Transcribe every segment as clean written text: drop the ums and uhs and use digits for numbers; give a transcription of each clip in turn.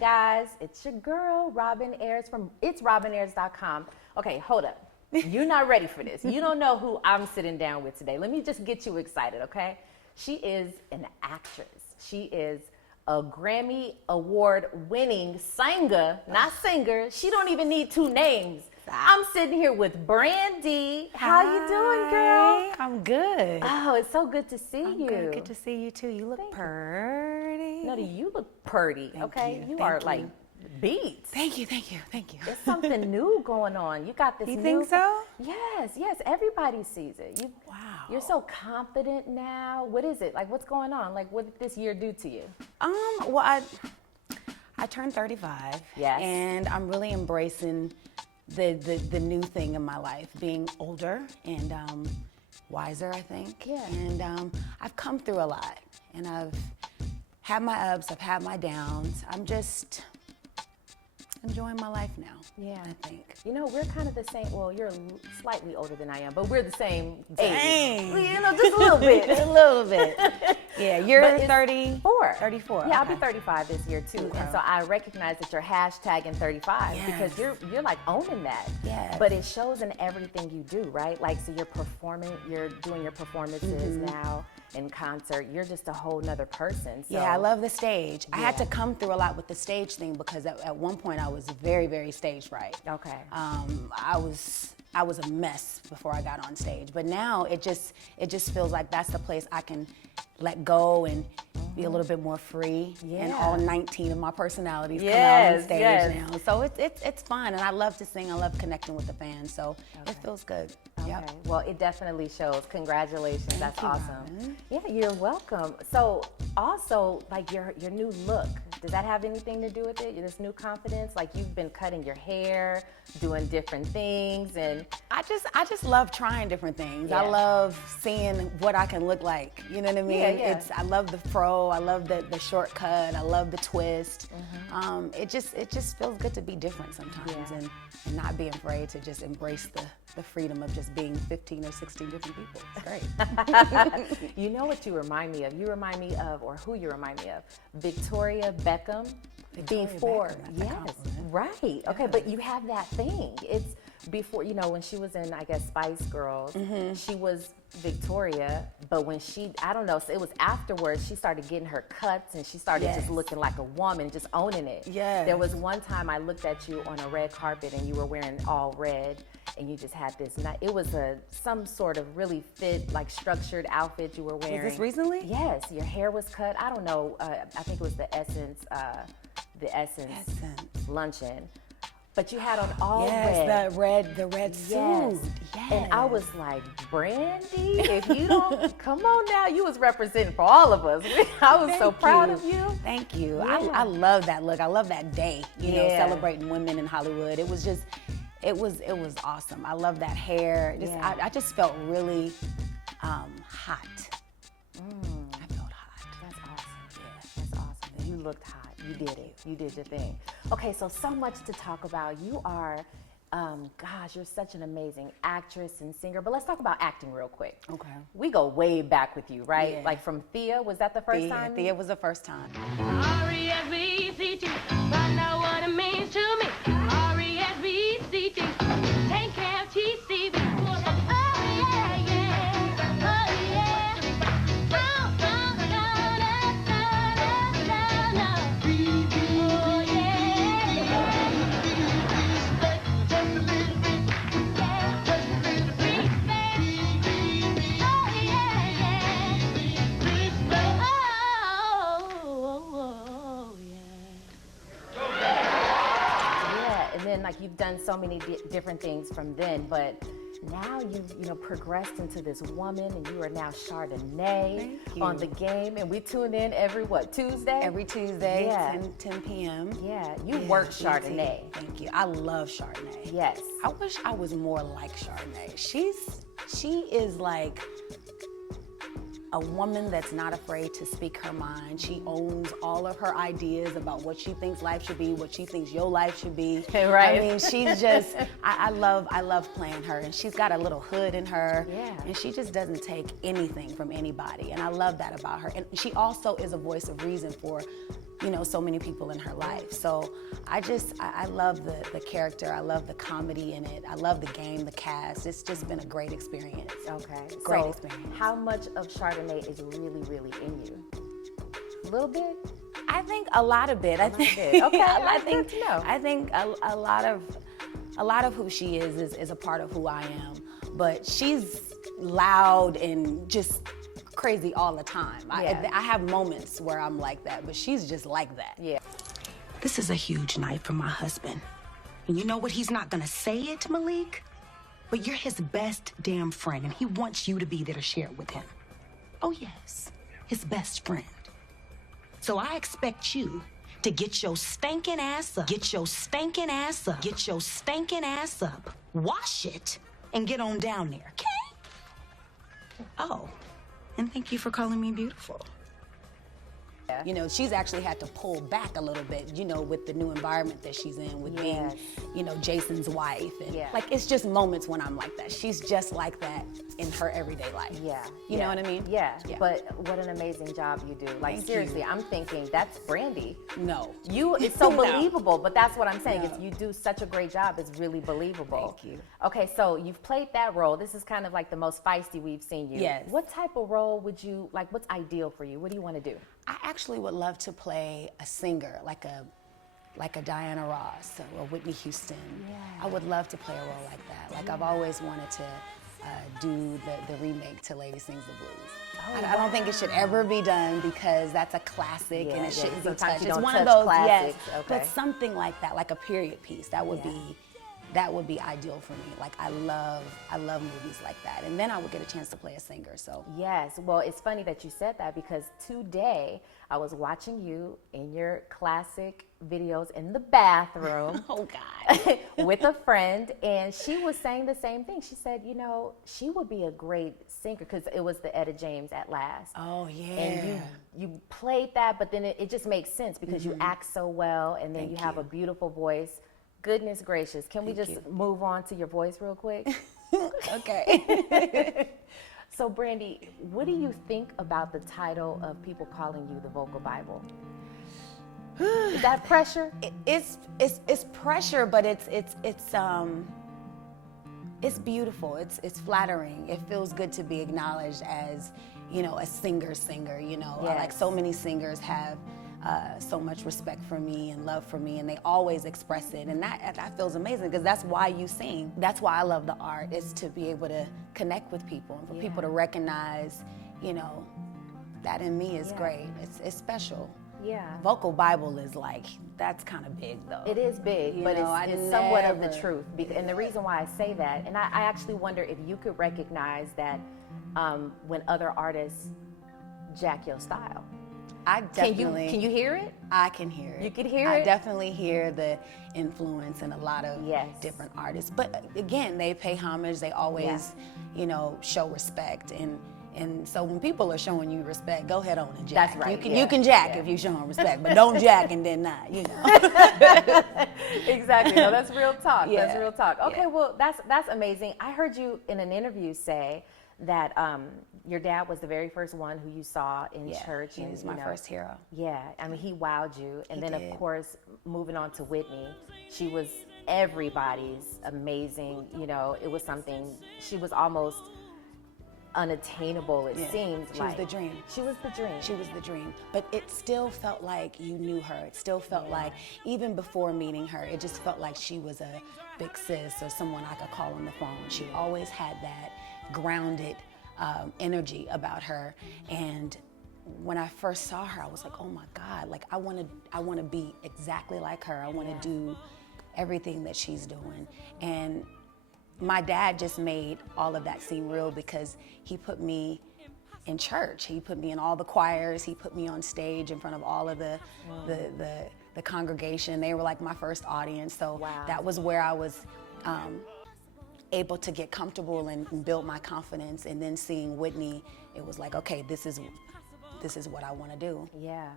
guys, it's your girl, Robin Ayers from itsrobinayers.com. Okay, hold up. You're not ready for this. You don't know who I'm sitting down with today. Let me just get you excited, okay? She is an actress. She is a Grammy Award winning singer, not singer. She don't even need two names. I'm sitting here with Brandy. How you doing, girl? I'm good. Oh, it's so good to see you. Good to see you too. You look pretty. No, you look pretty, okay? You are like beats. Thank you. There's something new going on. You got this You new... think so? Yes. Everybody sees it. Wow. You're so confident now. What is it? Like, what's going on? Like, what did this year do to you? Well, I turned 35. Yes. And I'm really embracing the new thing in my life, being older and wiser, I think. Yeah. And I've come through a lot, and I've had my ups, I've had my downs. I'm just enjoying my life now. Yeah. I think. You know, we're kind of the same. Well, you're slightly older than I am, but we're the same Dang. age. You know, just a little bit. A little bit. Yeah, you're 34. 34. Yeah, okay. I'll be 35 this year too. Okay. And so I recognize that you're hashtagging 35 Yes. because you're like owning that. Yes. But it shows in everything you do, right? Like, so you're performing, you're doing your performances now in concert. You're just a whole nother person. So. Yeah, I love the stage. I had Yeah. to come through a lot with the stage thing because at one point I was very, very stage fright. Okay. I was a mess before I got on stage, but now it just feels like that's the place I can let go and be a little bit more free. And Yeah. all 19 of my personalities come out Yes, on stage yes. now. So it's fun, and I love to sing. I love connecting with the fans. So it feels good. Okay. Yep. Well, it definitely shows. Congratulations. That's you, awesome. Robin. Yeah, you're welcome. So also, like, your new look, does that have anything to do with it? This new confidence? Like, you've been cutting your hair, doing different things, and I just love trying different things. Yeah. I love seeing what I can look like. You know what I mean? Yeah. I love the fro. I love the shortcut. I love the twist. It just feels good to be different sometimes, Yeah. and not be afraid to just embrace the freedom of just being 15 or 16 different people. It's great. you know what you remind me of? You remind me of, or who you remind me of? Victoria Beckham. Victoria Before, Beckham, that's a yes, compliment. right. Okay, but you have that thing. It's before, you know, when she was in, I guess, Spice Girls, she was Victoria, but when I don't know, so it was afterwards, she started getting her cuts and she started Yes. just looking like a woman, just owning it. Yes. There was one time I looked at you on a red carpet and you were wearing all red and you just had this, it was some sort of really fit, like structured outfit you were wearing. Was this recently? Yes, your hair was cut. I don't know, I think it was the Essence luncheon. But you had on all red. Yes, the red suit. Yes. Yes. And I was like, Brandy, if you don't, come on now. You was representing for all of us. I was so proud of you. Thank you. Yeah. I love that look. I love that day, you know, Yeah. celebrating women in Hollywood. It was was awesome. I love that hair. Yeah. I just felt really hot. I felt hot. That's awesome. Yeah. That's awesome. You looked hot. You did it. You did your thing. Okay, so much to talk about. You are, gosh, you're such an amazing actress and singer. But let's talk about acting real quick. Okay. We go way back with you, right? Yeah. Like from Thea, was that the first time? Thea was the first time. R-E-S-B-E-C-T, find out what it means to me. R-E-S-B-E-C-T, take care of T-C-B. Oh, yeah, yeah. Oh, yeah. Oh, no, no, no, no, no, no. Oh, yeah. Just a little bit. Yeah, just a little bit. Oh, yeah, yeah. Oh, yeah. Yeah, and then like you've done so many different things from then, but now you've progressed into this woman, and you are now Chardonnay Thank you. on the game, and we tune in every Tuesday? Every Tuesday, Yeah. 10 p.m. Yeah, you Yeah, work ET. Chardonnay. Thank you. I love Chardonnay. Yes. I wish I was more like Chardonnay. She is like a woman that's not afraid to speak her mind. She owns all of her ideas about what she thinks life should be, what she thinks your life should be. Right. I mean, she's just, I love playing her, and she's got a little hood in her. Yeah. And she just doesn't take anything from anybody, and I love that about her. And she also is a voice of reason for so many people in her life. So I love the character. I love the comedy in it. I love the game, the cast. It's just been a great experience. Okay. Great So experience. how much of Chardonnay is really, really in you? A little bit? I think a lot of it. Okay, I that's think good to know. I think a lot of who she is a part of who I am. But she's loud and just crazy all the time. Yeah. I have moments where I'm like that, but she's just like that. Yeah. This is a huge night for my husband. And you know what? He's not gonna say it, Malik, but you're his best damn friend, and he wants you to be there to share it with him. Oh, yes, his best friend. So I expect you to get your stinking ass up, get your stinking ass up, get your stinking ass up, wash it, and get on down there, okay? Oh, and thank you for calling me beautiful. She's actually had to pull back a little bit, with the new environment that she's in, with Yes. being, Jason's wife. And Yeah. it's just moments when I'm like that. She's just like that in her everyday life. Yeah. You know what I mean? Yeah. But what an amazing job you do. Like, Thank seriously, you. I'm thinking that's Brandy. No. It's so No. believable, but that's what I'm saying. No. You do such a great job. It's really believable. Thank you. Okay, so you've played that role. This is kind of like the most feisty we've seen you. Yes. What type of role would you, what's ideal for you? What do you want to do? I actually would love to play a singer, like a Diana Ross or a Whitney Houston. Yeah. I would love to play a role like that. I've always wanted to do the remake to Lady Sings the Blues. I don't think it should ever be done because that's a classic and it shouldn't be sometimes touched. you It's don't one touch of those, classics. yes. Okay. But something like that, like a period piece, that would be ideal for me. I love movies like that. And then I would get a chance to play a singer. So Yes, well, it's funny that you said that because today I was watching you in your classic videos in the bathroom. oh God. with a friend, and she was saying the same thing. She said, she would be a great singer because it was the Etta James at last. Oh yeah. And you played that, but then it just makes sense because you act so well, and then Thank you have you. a beautiful voice. Goodness gracious. Can we Thank just you. move on to your voice real quick? Okay. So, Brandy, what do you think about the title of people calling you the Vocal Bible? Is that pressure? It's pressure, but it's beautiful. It's flattering. It feels good to be acknowledged as, a singer. Like so many singers have so much respect for me and love for me, and they always express it, and that feels amazing because that's why you sing. That's why I love the art, is to be able to connect with people and for people to recognize, that in me is great. It's special. Yeah. Vocal Bible is that's kind of big though. It is big, but it's somewhat of the truth. And the reason why I say that, and I actually wonder if you could recognize that when other artists jack your style. I definitely. Can you hear it? I can hear it. You can hear I it? definitely hear the influence in a lot of Yes. different artists. But again, they pay homage. They always, show respect. And so when people are showing you respect, go ahead on and jack. That's right, You can jack if you show them respect, but don't jack and then not. Exactly. No, that's real talk. That's Yeah. real talk. Okay, Yeah. well, that's amazing. I heard you in an interview say that your dad was the very first one who you saw in church. He was my first hero. Yeah, I mean, he wowed you. And He then, did. of course, moving on to Whitney, she was everybody's amazing. It was something, she was almost unattainable, it seems She was like. the dream. She was the dream. She was the dream. But it still felt like you knew her. It still felt like, even before meeting her, it just felt like she was a big sis or someone I could call on the phone. She always had that grounded energy about her. And when I first saw her, I was like, oh my God, I want to be exactly like her. I want to do everything that she's doing. And my dad just made all of that seem real because he put me in church. He put me in all the choirs. He put me on stage in front of all of the congregation. They were like my first audience. So that was where I was able to get comfortable and build my confidence. And then seeing Whitney, it was like, okay, this is what I want to do. Yeah.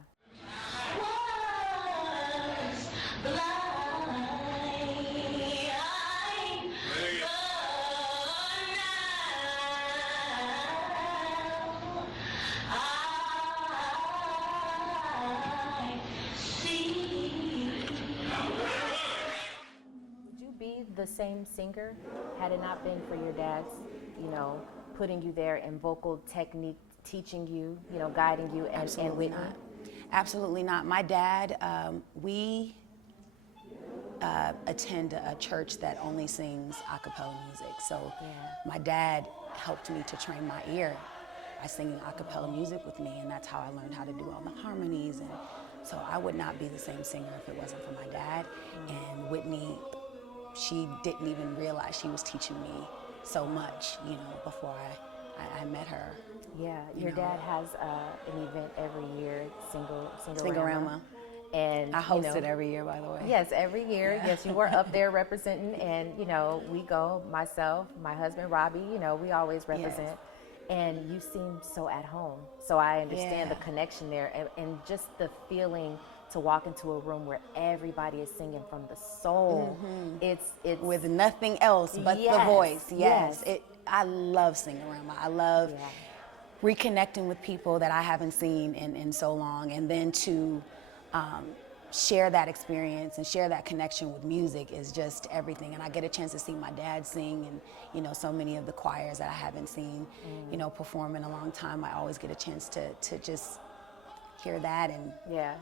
the same singer had it not been for your dad's, putting you there in vocal technique, teaching you, guiding you, and Absolutely Whitney? not. Absolutely not. My dad, we attend a church that only sings a cappella music. So my dad helped me to train my ear by singing a cappella music with me, and that's how I learned how to do all the harmonies. And so I would not be the same singer if it wasn't for my dad. And Whitney, she didn't even realize she was teaching me so much, before I met her. Yeah, your dad has an event every year, Singorama. Singorama. And I host it every year, by the way. Yes, every year. Yeah. Yes, you were up there representing, and we go, myself, my husband Robbie, we always represent. Yes. And you seem so at home. So I understand the connection there, and just the feeling to walk into a room where everybody is singing from the soul. It's with nothing else but the voice. Yes. I love Singorama. I love reconnecting with people that I haven't seen in so long, and then to share that experience and share that connection with music is just everything. And I get a chance to see my dad sing, and so many of the choirs that I haven't seen perform in a long time. I always get a chance to just hear that and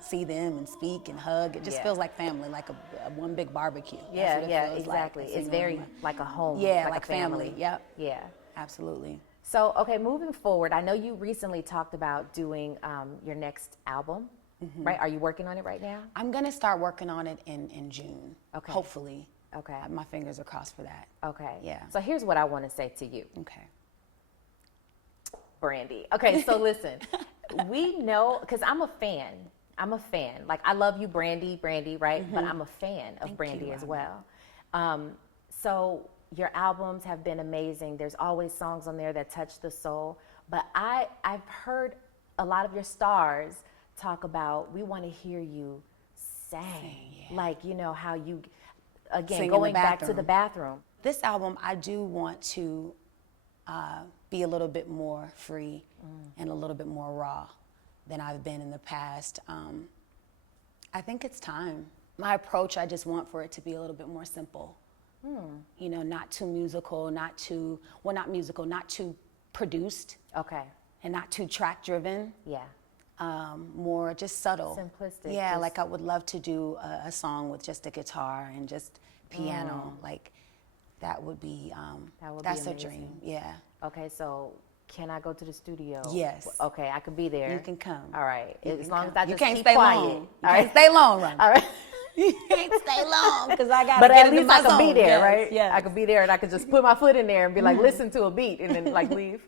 see them and speak and hug. It just feels like family, like a one big barbecue. That's what it feels exactly. like. It's very like a home. Yeah, like like a family. Yep. Yeah. Absolutely. So, okay, moving forward, I know you recently talked about doing your next album, right? Are you working on it right now? I'm going to start working on it in June. Okay. Hopefully. Okay. My fingers are crossed for that. Okay. Yeah. So here's what I want to say to you. Okay. Brandy. Okay, so listen, we know, because I'm a fan. Like, I love you, Brandy, right? But I'm a fan of Brandy as well. So your albums have been amazing. There's always songs on there that touch the soul. But I've heard a lot of your stars talk about, we want to hear you sing. Like, how you, again, Sing in going the back to the bathroom. bathroom. This album, I do want to be a little bit more free and a little bit more raw than I've been in the past. I think it's time. My approach, I just want for it to be a little bit more simple. Not too musical, not too produced. Okay. And not too track driven. Yeah. More just subtle. Simplistic. Yeah, like I would love to do a song with just a guitar and just piano. Like that would be, that's a dream. Yeah. Okay, so can I go to the studio? Yes. Okay, I could be there. You can come. All right. You As can long come. as I You just can't keep stay quiet. long. All right. Can't stay long, Ron. All right. You can't stay long because I got to But get at into least my I could be zone. there, Yes, right? yes. I could be there and I could just put my foot in there and be like, listen to a beat and then like leave.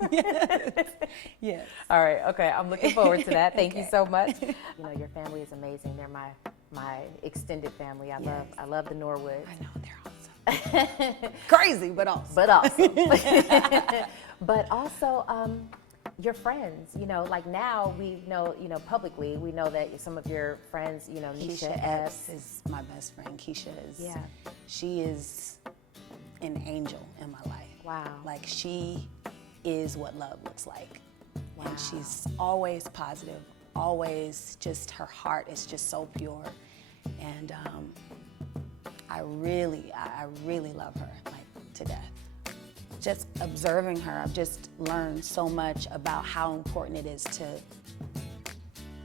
Yes. All right. Okay. I'm looking forward to that. Thank you so much. Your family is amazing. They're my extended family. I love the Norwoods. I know, they're awesome. Crazy, but awesome. But awesome. But also, your friends, like now we know, publicly, we know that some of your friends, Keisha Epps is my best friend. Keisha is, she is an angel in my life. Wow. Like she is what love looks like. Wow. And she's always positive, always just, her heart is just so pure. And I really love her, like to death. Just observing her, I've just learned so much about how important it is to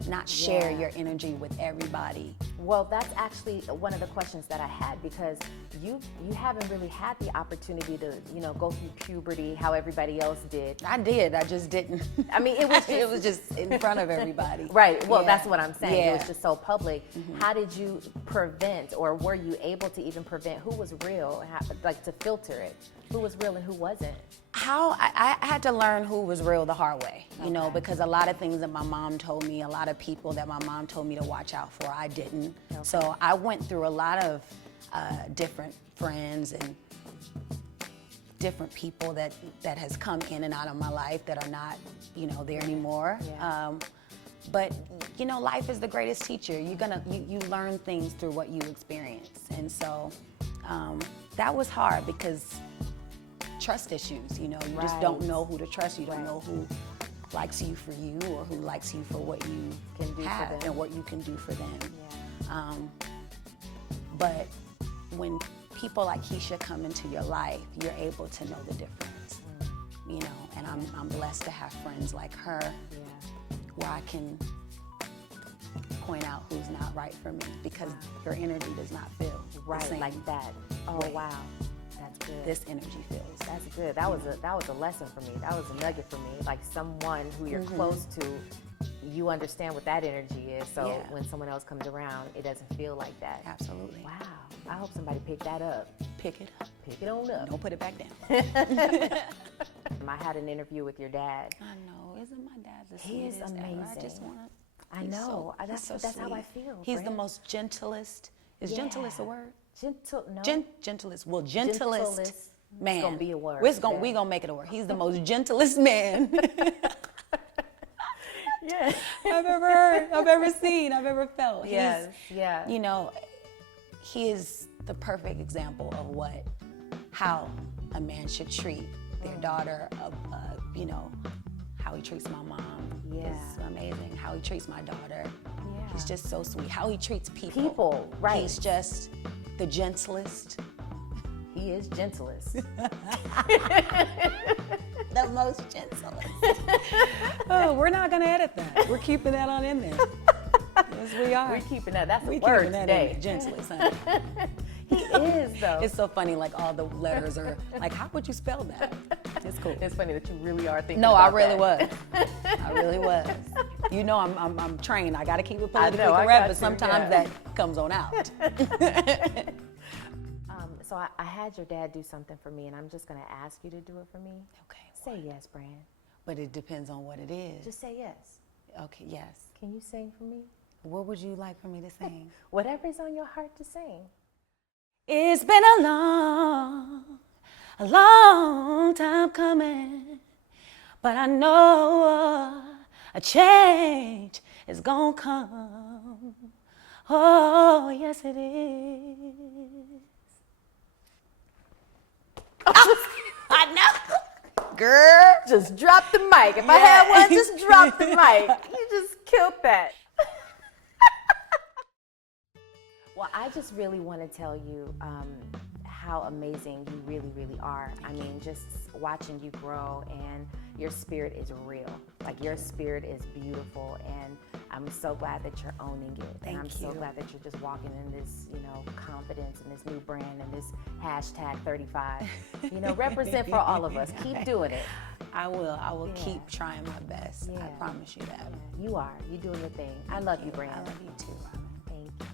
not share your energy with everybody. Well, that's actually one of the questions that I had, because you haven't really had the opportunity to, go through puberty how everybody else did. I did, I just didn't. I mean, it was just, it was just in front of everybody. Right, well, that's what I'm saying. Yeah. It was just so public. How did you prevent, or were you able to even prevent, who was real, like to filter it? Who was real and who wasn't? I had to learn who was real the hard way, because a lot of things that my mom told me, a lot of people that my mom told me to watch out for, I didn't. Okay. So I went through a lot of different friends and different people that has come in and out of my life that are not, there anymore. Yeah. But life is the greatest teacher. You learn things through what you experience, and so that was hard because trust issues. You just don't know who to trust. You don't know who likes you for you or who likes you for what you can do have for them. and what you can do for them. Yeah. But when people like Keisha come into your life, you're able to know the difference. You know, and I'm blessed to have friends like her, where I can point out who's not right for me, because her energy does not feel the same like that. Oh way wow, that's good. this energy feels. That's good. That was a lesson for me. That was a nugget for me. Like someone who you're close to, you understand what that energy is. So when someone else comes around, it doesn't feel like that. Absolutely. Wow. I hope somebody picked that up. Pick it up. Pick it on up. Don't put it back down. I had an interview with your dad. I know. Isn't my dad the He is sweetest ever? I amazing. just want to. I know. He's so That's how I sweet. feel. He's the Brent. most gentlest. Is gentlest a word? Gentle. No. Gentlest. Well, gentlest man. It's gonna be a word. We gonna make it a word. He's the most gentlest man Yeah. I've ever seen, I've ever felt. Yes. Yeah. You know, he is the perfect example of how a man should treat their daughter. You know, how he treats my mom. Is amazing. How he treats my daughter. Yeah. He's just so sweet. How he treats people. People, right. He's just the gentlest. He is gentlest. The most gentlest. Oh, we're not gonna edit that. We're keeping that on in there. Yes, we are. We're keeping that. That's We're a word keeping that today. in there. Gentlest, honey. He is though. It's so funny. Like all the letters are like, how would you spell that? It's cool. It's funny that you really are thinking. No, about I really that. was. I really was. You know, I'm trained. I got to keep it politically I correct, got but you, sometimes that comes on out. So I had your dad do something for me, and I'm just gonna ask you to do it for me. Okay. Say yes, Brand. But it depends on what it is. Just say yes. Okay. Yes. Can you sing for me? What would you like for me to sing? Whatever's on your heart to sing. It's been a long time coming, but I know a change is gonna come. Oh, yes it is. I know. Girl. Just drop the mic. If I had one, just drop the mic. You just killed that. Well, I just really want to tell you how amazing you really, really are. I mean, just watching you grow, and your spirit is real. Like, your spirit is beautiful, and I'm so glad that you're owning it. Thank and I'm so glad that you're just walking in this, you know, confidence and this new brand and this hashtag 35. You know, represent for all of us. Keep doing it. I will keep trying my best. I promise you that. You are. You're doing your thing. I love you, Brand. I love you too, Robin. Thank you.